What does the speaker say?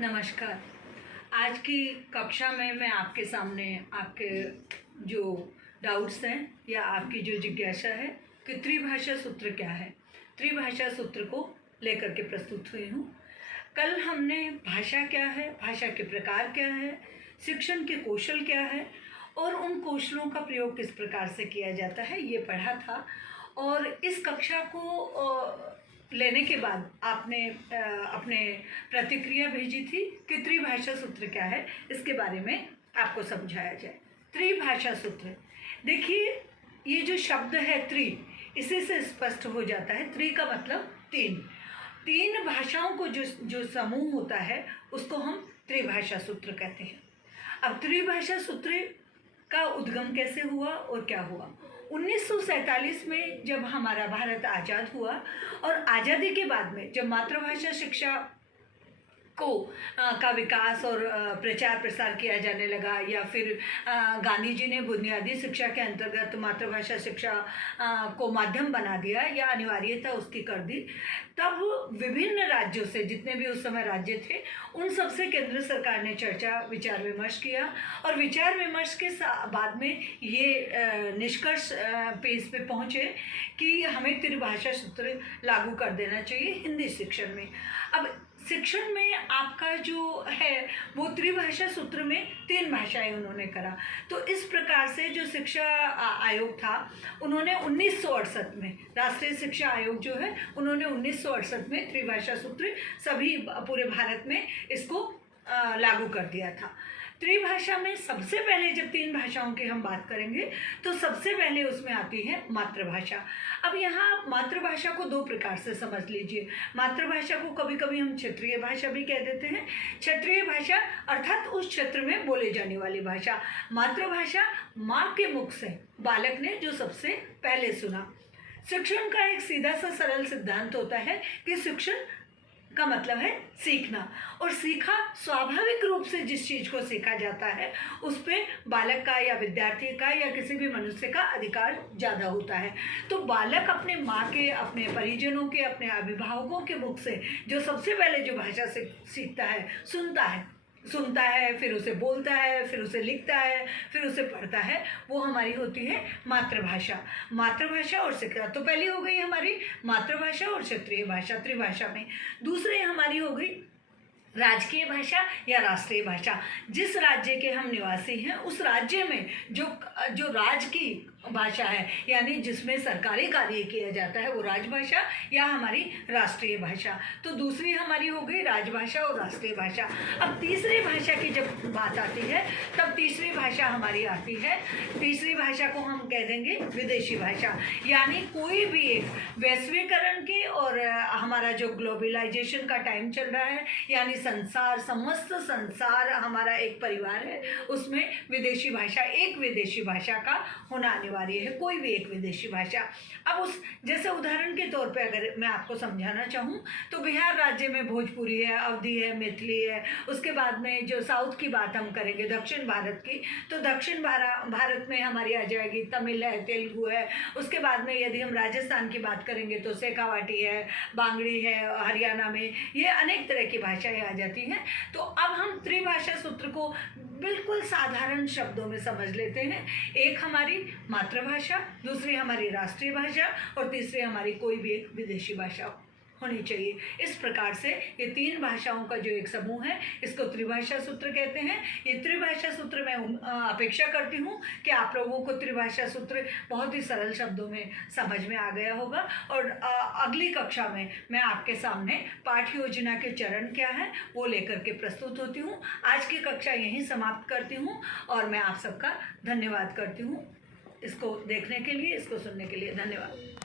नमस्कार। आज की कक्षा में मैं आपके सामने आपके जो डाउट्स हैं या आपकी जो जिज्ञासा है कि त्रिभाषा सूत्र क्या है, त्रिभाषा सूत्र को लेकर के प्रस्तुत हुई हूँ। कल हमने भाषा क्या है, भाषा के प्रकार क्या है, शिक्षण के कौशल क्या है और उन कौशलों का प्रयोग किस प्रकार से किया जाता है ये पढ़ा था। और इस कक्षा को लेने के बाद आपने अपने प्रतिक्रिया भेजी थी कि त्रिभाषा सूत्र क्या है, इसके बारे में आपको समझाया जाए। त्रिभाषा सूत्र, देखिए ये जो शब्द है त्रि, इसी से स्पष्ट हो जाता है। त्रि का मतलब तीन भाषाओं को जो समूह होता है उसको हम त्रिभाषा सूत्र कहते हैं। अब त्रिभाषा सूत्र का उद्गम कैसे हुआ और क्या हुआ? 1947 में जब हमारा भारत आज़ाद हुआ और आज़ादी के बाद में जब मातृभाषा शिक्षा का विकास और प्रचार प्रसार किया जाने लगा, या फिर गांधी जी ने बुनियादी शिक्षा के अंतर्गत मातृभाषा शिक्षा को माध्यम बना दिया या अनिवार्यता उसकी कर दी, तब विभिन्न राज्यों से, जितने भी उस समय राज्य थे, उन सबसे केंद्र सरकार ने चर्चा विचार विमर्श किया और विचार विमर्श के बाद में ये निष्कर्ष पेश पे पहुँचे कि हमें त्रिभाषा सूत्र लागू कर देना चाहिए हिंदी शिक्षण में। अब शिक्षण में आपका जो है वो त्रिभाषा सूत्र में 3 भाषाएं उन्होंने करा। तो इस प्रकार से जो शिक्षा आयोग था, उन्होंने 1968 में, राष्ट्रीय शिक्षा आयोग जो है, उन्होंने 1968 में त्रिभाषा सूत्र सभी पूरे भारत में इसको लागू कर दिया था। त्रिभाषा में सबसे पहले जब 3 भाषाओं की हम बात करेंगे तो सबसे पहले उसमें आती है मातृभाषा। अब यहाँ आप मातृभाषा को 2 प्रकार से समझ लीजिए। मातृभाषा को कभी कभी हम क्षेत्रीय भाषा भी कह देते हैं। क्षेत्रीय भाषा अर्थात उस क्षेत्र में बोले जाने वाली भाषा। मातृभाषा माँ के मुख से बालक ने जो सबसे पहले सुना। शिक्षण का एक सीधा सा सरल सिद्धांत होता है कि शिक्षण का मतलब है सीखना, और सीखा स्वाभाविक रूप से जिस चीज़ को सीखा जाता है उस पर बालक का या विद्यार्थी का या किसी भी मनुष्य का अधिकार ज़्यादा होता है। तो बालक अपने माँ के, अपने परिजनों के, अपने अभिभावकों के मुख से जो सबसे पहले जो भाषा से सीखता है, सुनता है, फिर उसे बोलता है, फिर उसे लिखता है, फिर उसे पढ़ता है, वो हमारी होती है मातृभाषा। मातृभाषा और शिक्षा तो पहली हो गई हमारी मातृभाषा और क्षेत्रीय भाषा त्रिभाषा में। दूसरी हमारी हो गई राजकीय भाषा या राष्ट्रीय भाषा। जिस राज्य के हम निवासी हैं उस राज्य में जो राज्य की भाषा है, यानी जिसमें सरकारी कार्य किया जाता है, वो राजभाषा या हमारी राष्ट्रीय भाषा। तो दूसरी हमारी हो गई राजभाषा और राष्ट्रीय भाषा। अब तीसरी भाषा की जब बात आती है तब तीसरी भाषा हमारी आती है, तीसरी भाषा को हम कह देंगे विदेशी भाषा। यानी कोई भी एक वैश्वीकरण के और हमारा जो ग्लोबलाइजेशन का टाइम चल रहा है, यानी समस्त संसार हमारा एक परिवार है, उसमें विदेशी भाषा, एक विदेशी भाषा का होना अनिवार्य है, कोई भी एक विदेशी भाषा। अब उस जैसे उदाहरण के तौर पे अगर मैं आपको समझाना चाहूँ तो बिहार राज्य में भोजपुरी है, अवधी है, मैथिली है। उसके बाद में जो साउथ की बात हम करेंगे, दक्षिण भारत की, तो दक्षिण भारत में हमारी आ जाएगी तमिल है, तेलुगु है। उसके बाद में यदि हम राजस्थान की बात करेंगे तो शेखावाटी है, बांगड़ी है, हरियाणा में ये अनेक तरह की भाषाएं आ जाती हैं। तो अब हम त्रिभाषा सूत्र को बिल्कुल साधारण शब्दों में समझ लेते हैं। एक हमारी मातृभाषा, दूसरी हमारी राष्ट्रीय भाषा और तीसरी हमारी कोई भी एक विदेशी भाषा होनी चाहिए। इस प्रकार से ये 3 भाषाओं का जो एक समूह है इसको त्रिभाषा सूत्र कहते हैं। ये त्रिभाषा सूत्र मैं अपेक्षा करती हूँ कि आप लोगों को त्रिभाषा सूत्र बहुत ही सरल शब्दों में समझ में आ गया होगा। और अगली कक्षा में मैं आपके सामने पाठ्य योजना के चरण क्या है वो लेकर के प्रस्तुत होती हूँ। आज की कक्षा यहीं समाप्त करती हूँ और मैं आप सबका धन्यवाद करती हूँ इसको देखने के लिए, इसको सुनने के लिए। धन्यवाद।